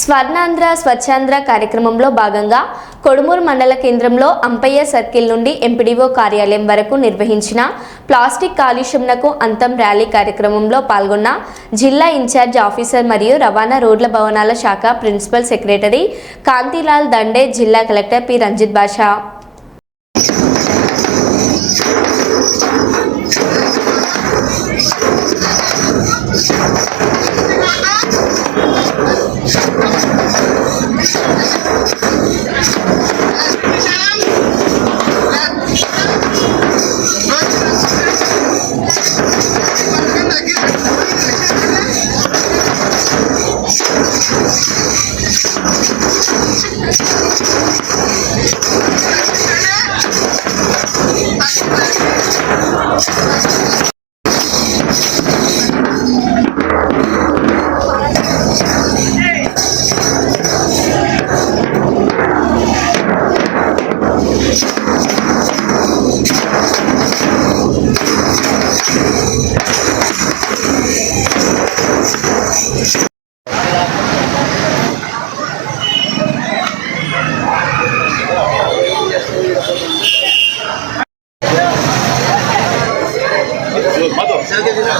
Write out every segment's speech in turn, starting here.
స్వర్ణాంధ్ర స్వచ్ఛాంధ్ర కార్యక్రమంలో భాగంగా కొడుమూరు మండల కేంద్రంలో అంపయ్య సర్కిల్ నుండి ఎంపీడీఓ కార్యాలయం వరకు నిర్వహించిన ప్లాస్టిక్ కాలుష్యంనకు అంతం ర్యాలీ కార్యక్రమంలో పాల్గొన్న జిల్లా ఇన్ఛార్జ్ ఆఫీసర్ మరియు రవాణా రోడ్ల భవనాల శాఖ ప్రిన్సిపల్ సెక్రటరీ కాంతిలాల్ దండే జిల్లా కలెక్టర్ పి. రంజిత్ బాషా.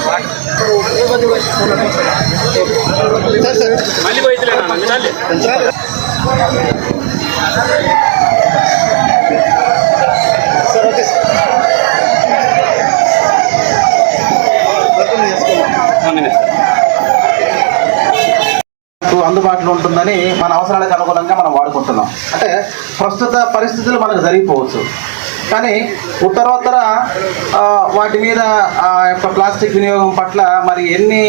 మళ్ళీ అందుబాటులో ఉంటుందని మన అవసరాలకు అనుగుణంగా మనం వాడుకుంటున్నాం. అంటే ప్రస్తుత పరిస్థితులు మనకు జరిగిపోవచ్చు. కానీ ఉత్తరోత్తర వాటి మీద ఆ యొక్క ప్లాస్టిక్ వినియోగం పట్ల మరి ఎన్ని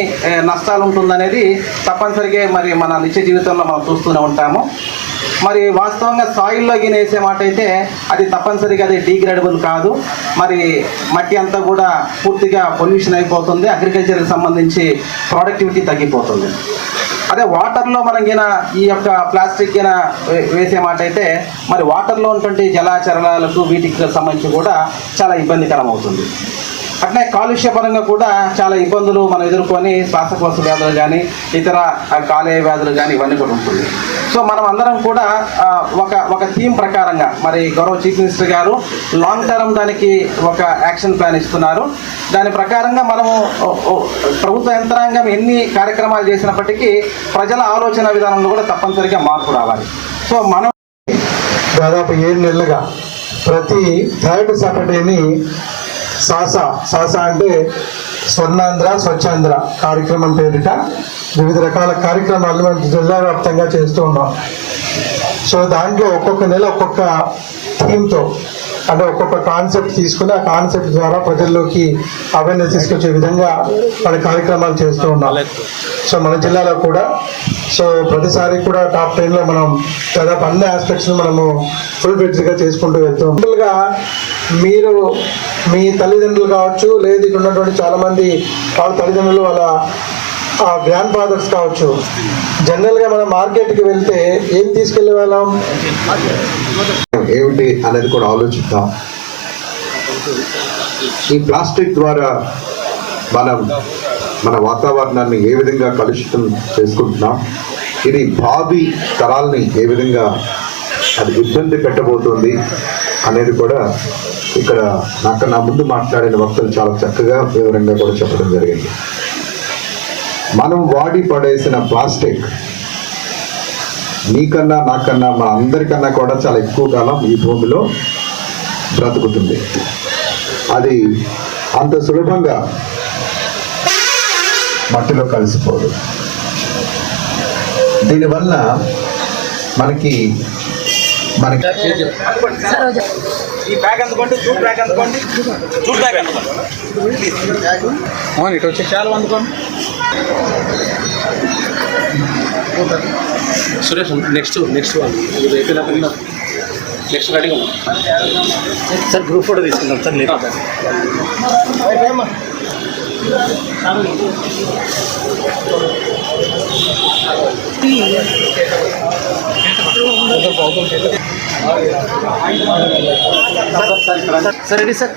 నష్టాలు ఉంటుందనేది తప్పనిసరిగా మరి మన నిత్య జీవితంలో మనం చూస్తూనే ఉంటాము. మరి వాస్తవంగా సాయిల్లో గిన వేసే మాట అయితే అది తప్పనిసరిగా అది డీగ్రేడబుల్ కాదు. మరి మట్టి అంతా కూడా పూర్తిగా పొల్యూషన్ అయిపోతుంది. అగ్రికల్చర్కి సంబంధించి ప్రొడక్టివిటీ తగ్గిపోతుంది. అదే వాటర్లో మనం గిన ఈ యొక్క ప్లాస్టిక్ గిన వేసే మాట అయితే మరి వాటర్లో ఉన్నటువంటి జలాచరణాలకు వీటికి సంబంధించి కూడా చాలా ఇబ్బందికరం అవుతుంది అట్లే కాలుష్య పరంగా కూడా చాలా ఇబ్బందులు మనం ఎదుర్కొని శ్వాసకోశ వ్యాధులు కానీ ఇతర కాలేయ వ్యాధులు కానీ ఇవన్నీ కూడా ఉంటుంది. సో మనం అందరం కూడా ఒక ఒక థీమ్ ప్రకారంగా మరి గౌరవ చీఫ్ మినిస్టర్ గారు లాంగ్ టర్మ్ దానికి ఒక యాక్షన్ ప్లాన్ ఇస్తున్నారు. దాని ప్రకారంగా మనము ప్రభుత్వ యంత్రాంగం ఎన్ని కార్యక్రమాలు చేసినప్పటికీ ప్రజల ఆలోచన విధానంలో కూడా తప్పనిసరిగా మార్పు రావాలి. సో మనం దాదాపు ఏడు నెలలుగా ప్రతి థర్డ్ సాటర్డేని సాస సాస అంటే స్వర్ణాంధ్ర స్వచ్ఛాంధ్ర కార్యక్రమం పేరిట వివిధ రకాల కార్యక్రమాలు మనం జిల్లా వ్యాప్తంగా చేస్తూ ఉన్నాం. సో దాంట్లో ఒక్కొక్క నెల ఒక్కొక్క థీమ్తో అంటే ఒక్కొక్క కాన్సెప్ట్ తీసుకుని ఆ కాన్సెప్ట్ ద్వారా ప్రజల్లోకి అవేర్నెస్ తీసుకొచ్చే విధంగా మన కార్యక్రమాలు చేస్తూ ఉన్నాం. సో మన జిల్లాలో కూడా సో ప్రతిసారి కూడా టాప్ టెన్లో మనం దాదాపు అన్ని ఆస్పెక్ట్స్ మనము ఫుల్ బెడ్స్గా చేసుకుంటూ వెళ్తాం గా మీరు మీ తల్లిదండ్రులు కావచ్చు లేదు ఇక్కడ ఉన్నటువంటి చాలా మంది వాళ్ళ తల్లిదండ్రులు వాళ్ళ గ్రాండ్ ఫాదర్స్ కావచ్చు. జనరల్గా మనం మార్కెట్కి వెళ్తే ఏం తీసుకెళ్ళే వాళ్ళం? ఏమిటి అనేది కూడా ఆలోచిద్దాం. ఈ ప్లాస్టిక్ ద్వారా మనం మన వాతావరణాన్ని ఏ విధంగా కలుషితం చేసుకుంటున్నాం? ఇది భావి తరాల్ని ఏ విధంగా అది ఇబ్బంది పెట్టబోతుంది? అనేది కూడా ఇక్కడ నాకన్నా ముందు మాట్లాడిన వక్తలు చాలా చక్కగా వివరంగా కూడా చెప్పడం జరిగింది. మనం వాడి పడేసిన ప్లాస్టిక్ నీకన్నా నాకన్నా మన అందరికన్నా కూడా చాలా ఎక్కువ కాలం ఈ భూమిలో బ్రతుకుతుంది. అది అంత సులభంగా మట్టిలో కలిసిపోదు. దీనివల్ల మనకి మనకి ఈ బ్యాగ్ అందుకోండి జూట్ బ్యాగ్ అందుకోండి. జూట్ బ్యాగ్ అందుకోండి. ఇటు వచ్చి చాలా అందుకోండి. సురేష్ నెక్స్ట్ నెక్స్ట్ వాళ్ళు నెక్స్ట్ రెడీగా ఉన్నాం సార్ గ్రూప్ ఫోటో తీసుకుంటాం సార్ లేదు సార్ రెడీ సార్